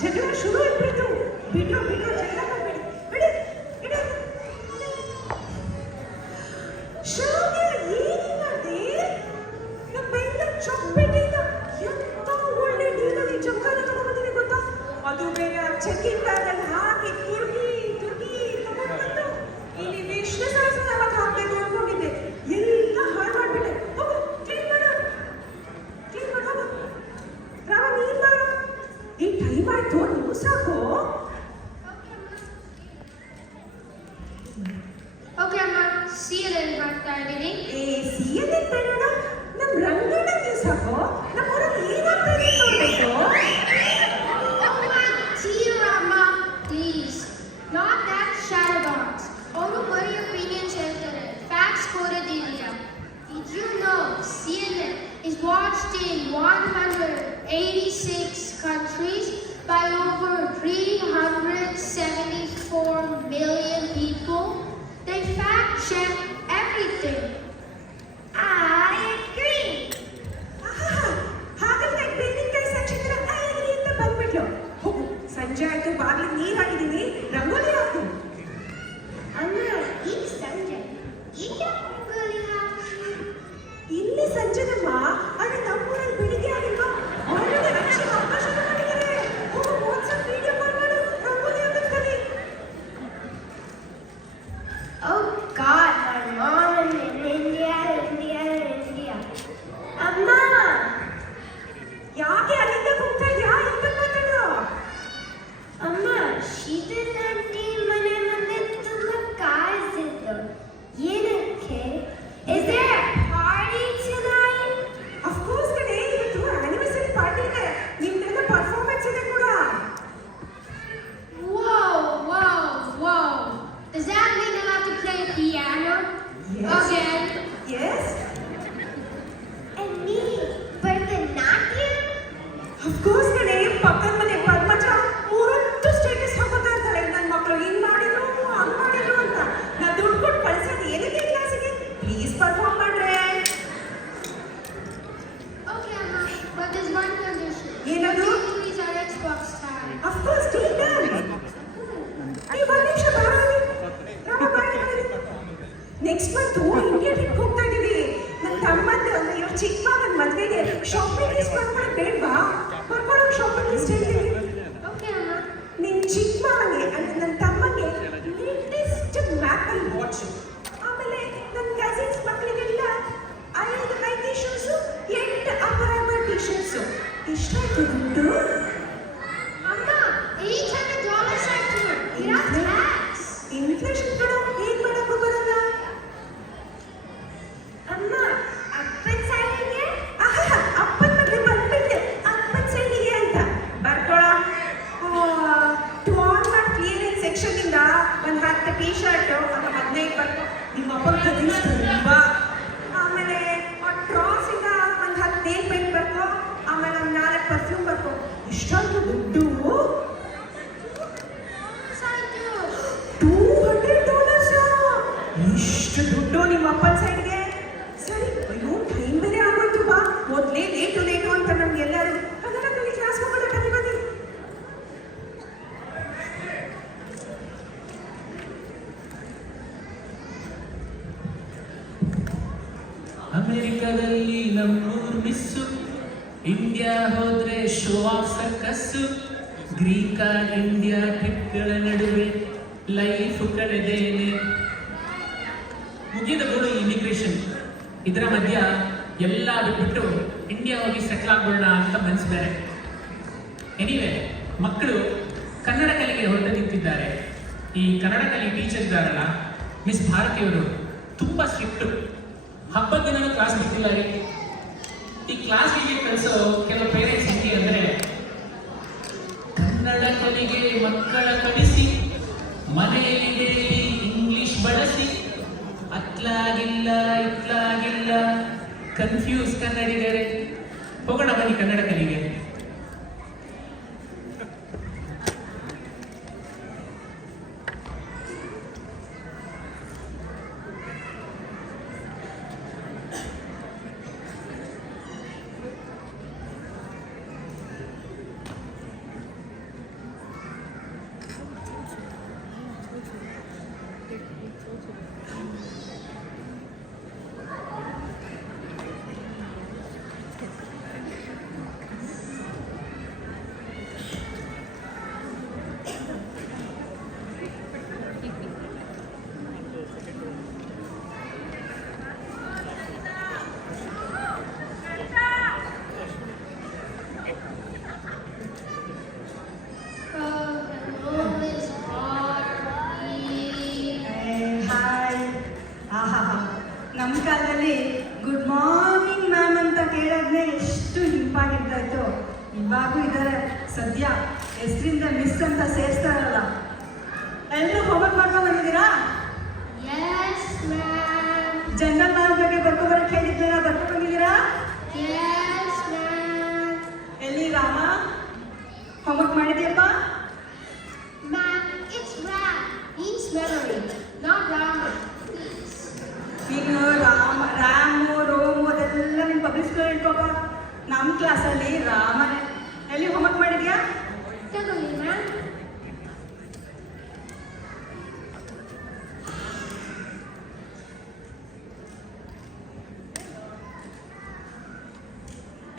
ಜಗಳ ಶುರು ಆಗ್ಬಿಟ್ಟು ಬಿಡು ಬಿಡು ಜಗಳ ಬಿಡಿ ಬಿಡಿ ಬಿಡಿ ಶಾವ್ಯ ಏನು ಮಾಡಿ ನಮ್ಮ ಬೆಂದ ಚೊಪ್ಪಿಟ್ಟಿಂದ ಎಂತ ಒಳ್ಳೆ ನೀರಲ್ಲಿ ಚೊಕ್ಕಾಲ ತಗೊಂಡ್ಬಂದಿದೆ ಗೊತ್ತಾ ಅದು ಬೇರೆ ಚೆಕ್ಕಿಂಗ್ ಬ್ಯಾಗಲ್ಲಿ ಹಾಕಿ ತುರ್ಗಿ ತುರ್ಗಿ ತಗೊಂಡ್ಬಂದು ಇಲ್ಲಿ ವಿಷ್ಣು ಸಹಸ್ರನಾಮ ಹಾಕ್ಬೇಕು ಅನ್ಕೊಂಡಿದ್ದೆ ಎಲ್ಲ ಹಾಳು ಮಾಡ್ಬಿಟ್ಟೆ ಹೋಗು ಕ್ಲೀನ್ ಮಾಡು ಹೋಗು ರಾಮ ನೀನ್ ಮಾಡು ಈ ಟೈಮ್ ಆಯ್ತು ನೀವು ಸಾಕು ಓಕೆ ಅಮ್ಮ ಸೀರಿಯಲ್ ಮಾಡ್ತಾ ಇದ್ದೀನಿ ಸೀರಿಯಲ್ ಬೇಡ ನಮ್ಮ ರಂಗಣ್ಣ ನೀವು ಸಾಕು ನಮ್ಮ ಊರಲ್ಲಿ ಏನಾಗ್ತಾ ಇದೆ ನೋಡ್ಬೇಕು ಅಮ್ಮ please not that shadow box ಅವರು ಬರೀ ಒಪಿನಿಯನ್ಸ್ ಹೇಳ್ತಾರೆ ಫ್ಯಾಕ್ಟ್ಸ್ ಕೊಡೋದಿಲ್ಲ Did you know CNN is watched in 186 countries by over 374 million people? They fact check everything. I agree. ಹಾಗಾದ್ರೆ ಬೆನ್ನಿನ ಸಚಿತ್ರ ಐ ಅಗ್ರಿ ಅಂತ ಬಂದ್ಬಿಟ್ಲು ಹೋಗು ಸಂಜೆ ಆಯ್ತು ಬಾಗ್ಲಿಗೆ ನೀರು ಹಾಕಿದ್ದೀನಿ ರಂಗೋಲಿ ಹಾಕು ಅಮ್ಮ ಈ ಸಂಜೆ ಈಗ ರಂಗೋಲಿ ಹಾಕ್ತೀನಿ ಇಲ್ಲಿ ಸಂಜೆನಮ್ಮ ಅಲ್ಲಿ ನಮ್ಮೂರಲ್ಲಿ ಬೆಳಿಗ್ಗೆ ಆಗಿಲ್ವಾ ಒಳ್ಳೆ ರಕ್ಷಣೆ ಅವಕಾಶ ಮಾಡಿದ್ದಾರೆ ಹೋಗು ವಾಟ್ಸಪ್ ವಿಡಿಯೋ ಕಾಲ್ ಮಾಡು ರಂಗೋಲಿ ಹಾಕೋದು ಕಲಿ Oh God, my mom is in India. ಅಮ್ಮ ಯಾಕೆ ಅಲ್ಲಿಂದ ಹೋಗ್ತಾ ಇದ್ಯಾ ಎಂತ ಮಾತಾಡು ಅಮ್ಮ ಶೀತಲ್ ಆಂಟಿ ಮನೆ ಮುಂದೆ ತುಂಬಾ ಕಾಯಿಸಿದ್ದು ಏನಕ್ಕೆ Is there a party tonight? Of course ಕಣೆ ಇವತ್ತು ಆನಿವರ್ಸರಿ ಪಾರ್ಟಿ ಇದೆ ನಿಮ್ದೆಲ್ಲ ಪರ್ಫಾರ್ಮೆನ್ಸ್ ಇದೆ ಕೂಡ Whoa. Does that mean I'll have to play piano? Yes. Again? Yes. And me, Bharatanatyam? Of course ಕಣೆ ಪಕ್ಕದ ಮನೆ ಪದ್ಮಜ ಮೂರೊತ್ತು ಸ್ಟೇಟಸ್ ಹಾಕೋತಾ ಇರ್ತಾಳೆ ನನ್ನ ಮಕ್ಕಳು ಹಿಂಗ್ ಮಾಡಿದ್ರು ಹಂಗ್ ಮಾಡಿದ್ರು ಅಂತ ನಾ ದುಡ್ಡು ಕೊಟ್ಟು ಕಳ್ಸೋದು ಏನಕ್ಕೆ ಕ್ಲಾಸಿಗೆ ಪ್ಲೀಸ್ ಪರ್ಫಾರ್ಮ್ ಮಾಡ್ರೆ Okay, Amma, but there's one condition. ಏನದು Please our Xbox time. Of course deal done ಈ ಒಂದು ನಿಮಿಷ ನೆಕ್ಸ್ಟ್ ಮಂತ್ ಇಂಡಿಯಾ ಟ್ರಿಪ್ ಹೋಗ್ತಾ ಇದೀವಿ ನನ್ನ ತಮ್ಮಂದು ಇವ್ರ ಚಿಕ್ಕ ಮಗನ ಮದ್ವೆಗೆ ಶಾಪಿಂಗ್ ಲಿಸ್ಟ್ ಬರ್ಕೊಳಕ್ ಬೇಡ್ವಾ ಬರ್ಕೊಳ್ಳೋ ಶಾಪಿಂಗ್ ಲಿಸ್ಟ್ ಹೇಳ್ತೀನಿ Okay, Amma. ನಿನ್ ಚಿಕ್ಕ ಮಗನಿಗೆ ಅಂದ್ರೆ ನನ್ನ ತಮ್ಮಂಗೆ ಲೇಟೆಸ್ಟ್ ಮ್ಯಾಪಲ್ ವಾಚ್ ಆಮೇಲೆ ನನ್ನ ಕಸಿನ್ಸ್ ಮಕ್ಕಳಿಗೆಲ್ಲ 5 ಹೈ ಟಿ ಶರ್ಟ್ಸ್ 8 ಅಪರಾಮ ಟಿ ಶರ್ಟ್ಸ್ ಎಷ್ಟಾಯ್ತು ದುಡ್ಡು Amma, $800 ಆಯ್ತು. Ira tax. ಇನ್ಫ್ಲೇಷನ್ ಕೂಡ ಏನ್ ಮಾಡಕ್ಕೂ ಬರಲ್ಲ ಅಮ್ಮ ಅಪ್ಪನ ಸೈಡಿಗೆ ಅಪ್ಪನ ಮದುವೆ ಬಂದ್ಬಿಟ್ಟೆ ಅಪ್ಪನ ಸೈಡಿಗೆ ಅಂತ ಬರ್ಕೊಳ ವಾಲ್ಮಾರ್ಟ್ ಕ್ಲಿಯರೆನ್ಸ್ ಸೆಕ್ಷನ್ ಇಂದ ಒಂದು 10 ಟಿ ಶರ್ಟ್ ಅದು 15 ಬರ್ಕೊ ನಿಮ್ಮ ಅಪ್ಪನ ಕದಿಸ್ ತುಂಬಾ ಆಮೇಲೆ ಟ್ರಾಸ್ ಇಂದ ಒಂದು 10 ನೇಲ್ ಪೇಂಟ್ ಬರ್ಕೊ ಆಮೇಲೆ ಒಂದು 4 ಪರ್ಫ್ಯೂಮ್ ಬರ್ಕೊ ಇಷ್ಟೊಂದು ದುಡ್ಡು $200 ಇಷ್ಟು ದುಡ್ಡು ನಿಮ್ಮ ಅಪ್ಪನ ಸೈಡ್ಗೆ ಸರಿ ಅಯ್ಯೋ ಟೈಮ್ ಬೇರೆ ಆಗೋಯ್ತು ಬಾ ಮೊದಲೇ ಲೇಟು ಅಂತ ನಮ್ಗೆ ಎಲ್ಲರೂ ಅದನ್ನ ನೀವು ಕ್ಲಾಸ್ ಹೋಗೋಣ ಕಲಿ ಬನ್ನಿ ಅಮೆರಿಕದಲ್ಲಿ ನಮ್ಮೂರ್ ಮಿಸ್ಸು ಇಂಡಿಯಾ ಹೋದ್ರೆ show off circus green card India ಟ್ರಿಪ್ಗಳ ನಡುವೆ ಲೈಫ್ ಕಳೆದೇನೆ ಮುಗಿದ ಗೋಡು ಇಮಿಗ್ರೇಷನ್ ಇದರ ಮಧ್ಯ ಎಲ್ಲ ಬಿಟ್ಬಿಟ್ಟು ಇಂಡಿಯಾ ಹೋಗಿ ಸೆಟ್ಲ್ ಆಗ್ಬೋಣ ಅಂತ ಮನ್ಸು ಬೇರೆ ಎನಿವೆ ಮಕ್ಕಳು ಕನ್ನಡ ಕಲಿಗೆ ಹೊರಟು ನಿಂತಿದ್ದಾರೆ ಈ ಕನ್ನಡ ಕಲಿ ಟೀಚರ್ ಇದ್ದಾರಲ್ಲ ಮಿಸ್ ಭಾರತಿಯವರು ತುಂಬಾ ಸ್ಟ್ರಿಕ್ಟು ಹಬ್ಬದ ದಿನ ಕ್ಲಾಸ್ ಬಿಟ್ಟಿಲ್ಲ ರೀ ಈ ಕ್ಲಾಸಿಗೆ ಕಳಿಸೋ ಕೆಲವು ಪೇರೆಂಟ್ಸ್ ಹೇಗೆ ಅಂದ್ರೆ ಕನ್ನಡ ಕಲಿಗೆ ಮಕ್ಕಳ ಕಳಿಸಿ ಮನೆಯಲ್ಲಿ ಡೈಲಿ ಇಂಗ್ಲಿಷ್ ಬಳಸಿ ಅತ್ಲಾಗಿಲ್ಲ ಇತ್ಲಾಗಿಲ್ಲ ಕನ್ಫ್ಯೂಸ್ ಕನ್ನಡಿಗರೇ ಹೋಗೋಣ ಬನ್ನಿ ಕನ್ನಡ ಕಲಿಗೆ ಇದ್ದಾಗಿನೇ ಎಷ್ಟು ಹಿಂಪಾಗಿರ್ತಾ ಇತ್ತು. ಇವಾಗೂ ಇದ್ದಾರೆ. ಸದ್ಯ ಹೆಸರಿಂದ ಮಿಸ್ ಅಂತ ಸೇರಿಸ್ತಾರಲ್ಲ. ಎಲ್ಲರೂ ಹೋಮ್ವರ್ಕ್ ಮಾಡ್ಕೊಂಡು ಬಂದಿದ್ದೀರಾ? Yes, ma'am. ಜನರಲ್ ನಾಲೆಡ್ಜ್ ಬಗ್ಗೆ ಬರ್ಕೊಬರಕ್ಕೆ ಹೇಳಿದ್ನ ಬರ್ಕೊಂಡು ಬಂದಿದ್ದೀರಾ? Yes, ma'am. ಎಲ್ಲಿ ರಾಮ ಹೋಮ್ವರ್ಕ್ ಮಾಡಿದ್ಯಪ್ಪ? Ma'am, it's Ram. Means memory, not Rama. Please. ನೀನು ರ್ಯಾಮು ರೋಮು ಅದೆಲ್ಲ ನೀನು ಪಬ್ಲಿಕ್ ಸ್ಕೂಲ್ ಇಟ್ಕೋಪ. ನಮ್ಮ ಕ್ಲಾಸಲ್ಲಿ ರಾಮನೇ. ಎಲ್ಲಿ ಹೋಮ್ವರ್ಕ್ ಮಾಡಿದ್ಯಾ? ತಗೊಳ್ಳಿ ಮ್ಯಾಮ್.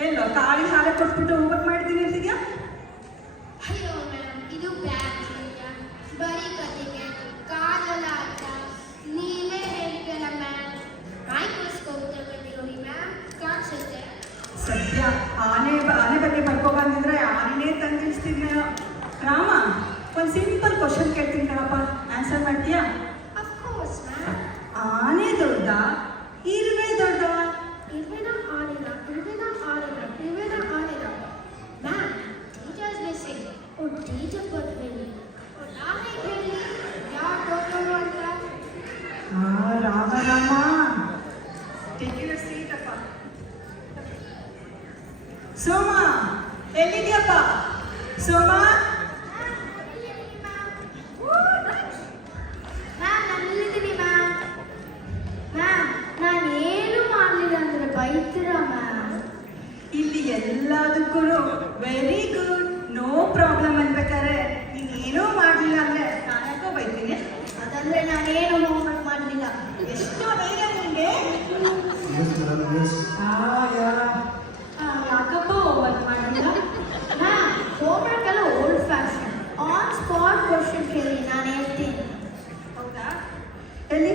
ಎಲ್ಲೋ ಖಾಲಿ ಶಾಲೆ ಕೊಟ್ಬಿಟ್ಟು ಹೋಮ್ವರ್ಕ್ ಮಾಡಿದ್ದೀನಿ ಅಂತಿದ್ಯಾ? ಅಯ್ಯೋ ಮ್ಯಾಮ್, ಇದು ಬ್ಯಾಕ್ಟೀರಿಯಾ, ಬರೀ ಕತೆಗೆ, ಕಾದಲ್ಲ ಆಟ. ನೀವೇ ಹೇಳ್ತೀರ ಮ್ಯಾಮ್. ಮೈಕ್ರೋಸ್ಕೋಪ್ ತಗೊಂಡು ನೋಡಿ ಮ್ಯಾಮ್, ಕಾಣಿಸುತ್ತೆ. ಸದ್ಯ ಆನೆ ಬಗ್ಗೆ ಬರ್ಕೊ ಬಂದಿದ್ರೆ ಆನೆನೇ ತಂದಿಳಿಸ್ತಿದ್ನೇನೋ. ರಾಮ ಒಂದು ಸಿಂಪಲ್ ಕ್ವಶನ್ ಕೇಳ್ತೀನಿ ಕಣಪ್ಪ, ಆನ್ಸರ್ ಮಾಡ್ತೀಯಾ? Of course ma'am. ಆನೆ ದೊಡ್ಡ ಇರುವೆ ದೊಡ್ಡ? ಇರುವೆನ ಆನೆನ, ಇರುವೆನ ಆನೆನ, ಇರುವೆನ ಆನೆನ. Ma'am, teacher is missing. ಓ ಟೀಚರ್ ಬರ್ತೀನಿ. ನಾನೇ ಹೇಳಿ ಯಾರು ದೊಡ್ಡವರು ಅಂತ. Rama Rama take your seat ಅಪ್ಪ. ಸೋಮ ಎಲ್ಲಿದ್ಯಪ್ಪ? ಸೋಮ ಮ್ಯಾಮ್, ನಾನು ಇಲ್ಲಿದ್ದೀನಿ ಮ್ಯಾಮ್. ಮ್ಯಾಮ್, ನಾನು ಏನು ಮಾಡಲಿಲ್ಲ ಅಂದರೆ ಬೈತೀರಾ ಮ್ಯಾಮ್? ಇಲ್ಲಿ ಎಲ್ಲದಕ್ಕೂ ವೆರಿ ಗುಡ್ ನೋ ಪ್ರಾಬ್ಲಮ್ ಅನ್ಬೇಕಾದ್ರೆ ನೀನು ಏನೂ ಮಾಡಲಿಲ್ಲ ಅಂದರೆ ನಾನ್ಯಾಕೋ ಬೈತೀನಿ? ಅದಂದ್ರೆ ನಾನೇನು ಹೋಮ್ವರ್ಕ್ ಮಾಡಲಿಲ್ಲ. ಎಷ್ಟು ಧೈರ್ಯ ನಿನಗೆ? Yes, madam, yes. ಯಾಕಪ್ಪ ಹೋಮ್ವರ್ಕ್ ಮಾಡಲಿಲ್ಲ? ಮ್ಯಾಮ್, ಹೋಮ್ವರ್ಕ್ ಎಲ್ಲ old fashion. On spot question ಕೇಳಿ ನಾನು ಹೇಳ್ತೀನಿ. ಹೌದಾ? ಎಲ್ಲಿ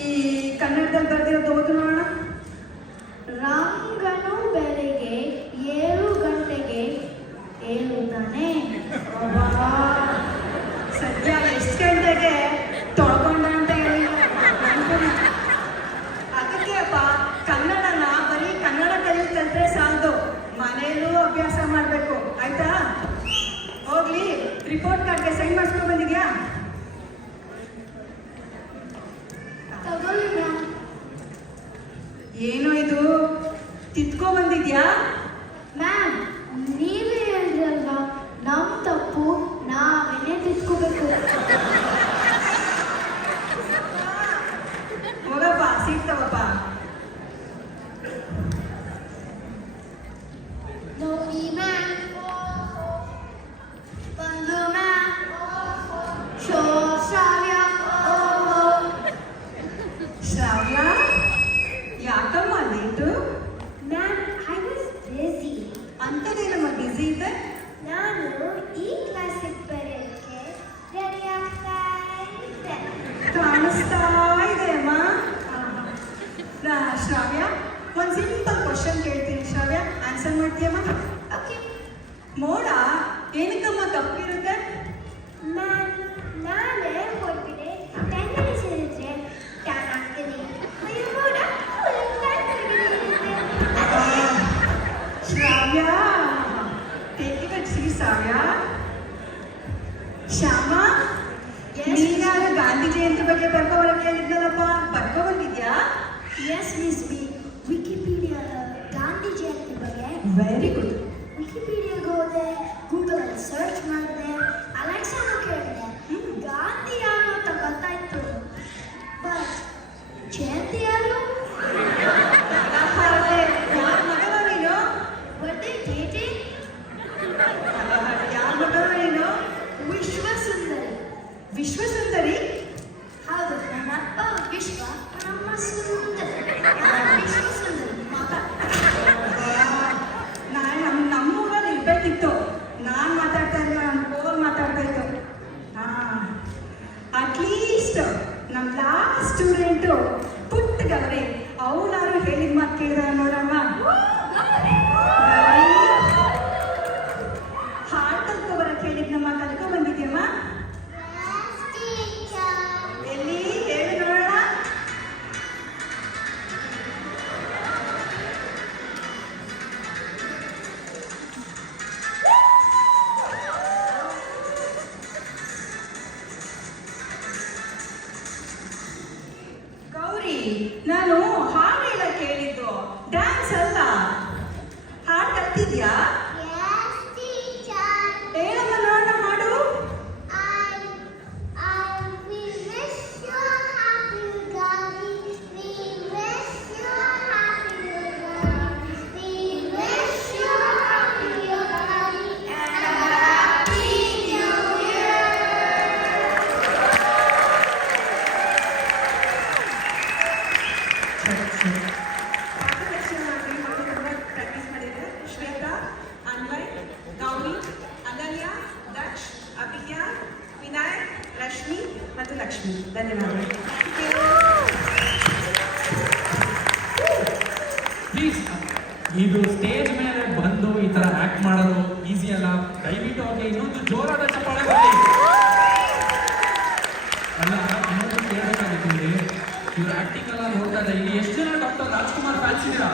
ಈ ಕನ್ನಡದಲ್ಲಿ ಬರ್ದಿರೋದು ಓದು ನೋಡೋಣ. ರಂಗನು ಬೆಳಿಗ್ಗೆ 7 ಗಂಟೆಗೆ ಏಳುತ್ತಾನೆ. ಸದ್ಯ ಎಷ್ಟು ಗಂಟೆಗೆ ತೊಳ್ಕೊಂಡ ಅಂತ ಹೇಳಿಲ್ಲ. ಅದಕ್ಕೆ ಅಪ್ಪ ಕನ್ನಡನ ಬರೀ ಕನ್ನಡ ಕಲಿಯೋದು ಕಲಿತ್ರೆ ಸಾಲದು, ಮನೆಯಲ್ಲೂ ಅಭ್ಯಾಸ ಮಾಡಬೇಕು ಆಯ್ತಾ? ಹೋಗ್ಲಿ, ರಿಪೋರ್ಟ್ ಕಾರ್ಡ್ಗೆ ಸೈನ್ ಮಾಡಿಸ್ಕೊಂಡು ಬಂದಿದ್ಯಾ? ತಗೊಳ್ಳಿ ಮ್ಯಾಮ್. ಏನೋ ಇದು ತಿತ್ಕೊ ಬಂದಿದ್ಯಾ? ಮ್ಯಾಮ್, ನೀವೇ ಹೇಳಿದ್ರಲ್ವಾ ನಮ್ಮ ತಪ್ಪು ನಾವೇನೇ ತಿಳ್ಕೋಬೇಕು. ಹೋಗಪ್ಪ ಸಿಗ್ತಾವಪ್ಪ. ನೋಡಿ ಮ್ಯಾಮ್, ಬಂದು ಮ್ಯಾಮ್. ಶೋ ಶ್ರಾವ್ಯ. ಶ್ರಾವ್ಯ ಯಾಕಮ್ಮ late? Ma'am, I was busy. ಅಂಥದ್ದೇನಮ್ಮ ಬ್ಯುಸಿ ಇದೆ? ನಾನು ಈ ಕ್ಲಾಸಿಗೆ ಬರೋಕ್ಕೆ ರೆಡಿ ಆಗ್ತಾ ಇದ್ದೆ. ಕಾಣಿಸ್ತಾ ಇದೆ ಅಮ್ಮ. ಶ್ರಾವ್ಯ ಒಂದು ಸಿಂಪಲ್ ಕ್ವಶನ್ ಕೇಳ್ತೀನಿ ಶ್ರಾವ್ಯ, ಆನ್ಸರ್ ಮಾಡ್ತೀಯಮ್ಮ? ಓಕೆ ಮೋಡ ಏನಕ್ಕಮ್ಮ ಕಪ್ಪಿರುತ್ತೆ? ಮ್ಯಾಮ್, ನಾಳೆ ಹೊರಗಡೆ 10 ಮಿನಿಟ್ಸ್ ಇರುತ್ತೆ, ಟ್ಯಾನ್ ಆಗ್ತೀನಿ. ಅಯ್ಯೋ ಮೋಡ ಫುಲ್ ಟೈಮ್ ಹೊರಗಡೆ ಇರುತ್ತೆ. Shravya take it see Shravya. Shyama ನೀನಾಗ ಗಾಂಧಿ ಜಯಂತಿ ಬಗ್ಗೆ ಬರ್ಕೊಬರಕ್ಕೆ ಹೇಳಿದ್ನಲ್ಲಪ್ಪ, ಬರ್ಕೊ ಬಂದಿದ್ಯಾ? Yes miss B. Wikipedia Gandhi Jayanti ಬಗ್ಗೆ ವೆರಿ ಗುಡ್. ವಿಕಿಪೀಡಿಯಾಗೆ ಹೋದೆ, ಗೂಗಲಲ್ಲಿ ಸರ್ಚ್ ಮಾಡಿದೆ, ಅಲೆಕ್ಸಾನು ಕೇಳಿದೆ. ಗಾಂಧಿ ಯಾರು ಅಂತ ಗೊತ್ತಾಯ್ತು. ಬಟ್ ಜಯಂತಿ ಯಾರು? ಯಾರ ಮಗನ ನೀನು? ಬರ್ಡೇ ಡೇಟೆ ಯಾರ ಮಗನ ನೀನು? ವಿಶ್ವಸುಂದರಿ. ವಿಶ್ವಸುಂದರಿ? ಹೌದು, ನನ್ನ ಅಪ್ಪ ವಿಶ್ವ, ನಮ್ಮ ಸುಂದರಿ. ವಿಶ್ವಸುಂದರಿ ಮಗ. ನಾನು ಬರ್ತಿದ್ಯಾ? Yes, teacher. ಹೇಳಮ್ಮ ನೋಡೋಣ ಹಾಡು. We wish you happy Gandhi. We wish you happy Gandhi. We wish you happy Gandhi and a happy New Year. ಪಾಠದರ್ಶನಾಗಿ ಮಕ್ಕಳು ತುಂಬ ಪ್ರಾಕ್ಟೀಸ್ ಮಾಡಿದ್ದಾರೆ. ಶ್ವೇತಾ, ಅನ್ವಯ್, ಗೌರಿ, ಅನನ್ಯ, ದಕ್ಷ್, ಅಭಿಜ್ಞಾ, ವಿನಾಯಕ್, ರಶ್ಮಿ ಮತ್ತು ಲಕ್ಷ್ಮಿ. ಧನ್ಯವಾದಗಳು. ಪ್ಲೀಸ್, ಇದು ಸ್ಟೇಜ್ ಮೇಲೆ ಬಂದು ಈ ತರ ಆಕ್ಟ್ ಮಾಡೋದು ಈಸಿ ಅಲ್ಲ. ದಯವಿಟ್ಟು ಅವ್ರಿಗೆ ಇನ್ನೊಂದು ಜೋರಾದ ಚಪ್ಪಾಳೆ ಬರಲಿ. ಅಲ್ಲ, ಇನ್ನೊಂದು ಕೇಳಬೇಕಾಗಿತ್ತು. ಇವ್ರ ಆಕ್ಟಿಂಗ್ ಎಲ್ಲ ನೋಡ್ತಾ ಇದ್ದಾರೆ. ಇಲ್ಲಿ ಎಷ್ಟು ಜನ ಡಾಕ್ಟರ್ ರಾಜ್ಕುಮಾರ್ ಫ್ಯಾನ್ಸ್ ಇದ್ದೀರಾ?